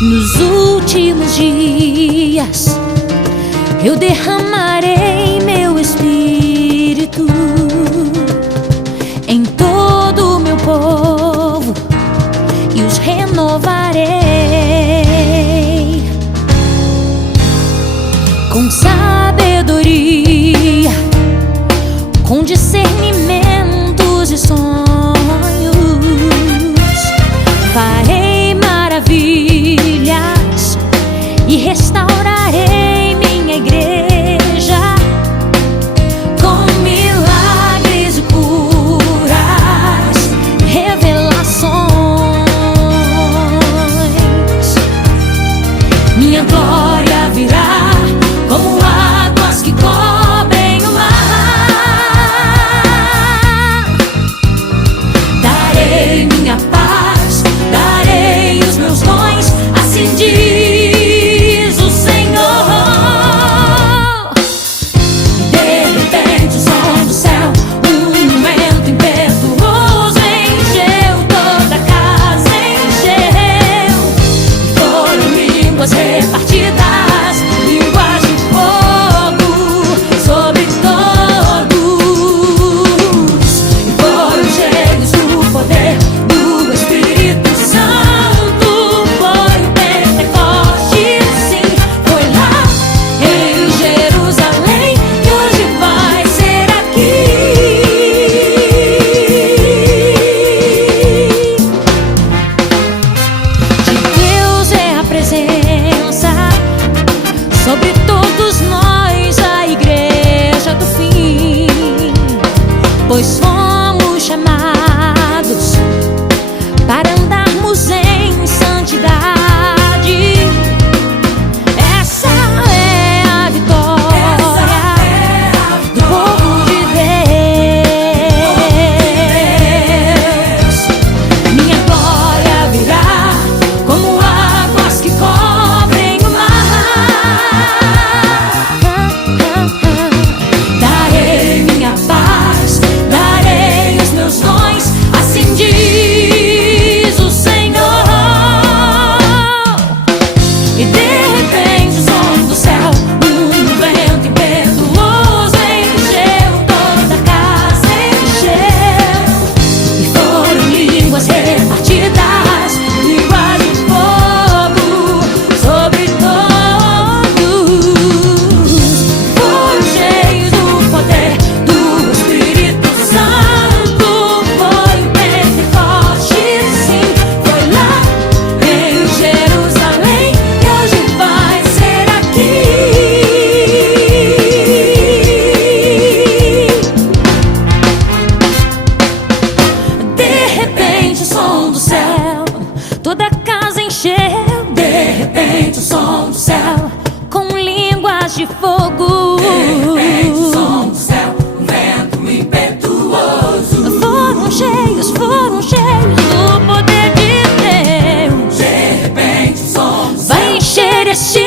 Nos últimos dias eu derramarei meu espírito em todo o meu povo e os renovarei com sabedoria, com discernimentos e sonhos. Farei maravilhas e restaurarei minha igreja com milagres e curas, revelações. Minha glória virá como águas que cobrem o mar. Darei minha paz, darei os meus dons, assim diz o Senhor. De repente o som do céu, um vento impetuoso encheu toda a casa, encheu. Foram línguas repartidas, línguas de fogo sobre todos. E foram cheios do poder do Espírito Santo. Foi o Pentecoste, sim, foi lá em Jerusalém, que hoje vai ser aqui. De Deus é a presença sobre todos nós, a igreja do fim, pois fomos chamados para andarmos em santidade. Essa é a vitória do povo de Deus. Minha glória virá como águas que cobrem o mar. Darei minha paz, darei os meus dons, assim diz o Senhor. E de repente o som do céu, um vento impetuoso encheu toda a casa, encheu. E foram línguas repartidas, línguas de fogo sobre todos. Foram cheios do poder do Espírito Santo. Foi o Pentecoste, sim, foi lá em Jerusalém, que hoje vai ser aqui. De repente o som do céu, toda a casa encheu. De repente o som do céu, com línguas de fogo. De repente o som do céu, um vento impetuoso. Foram cheios do poder de Deus. De repente o som do céu vai encher este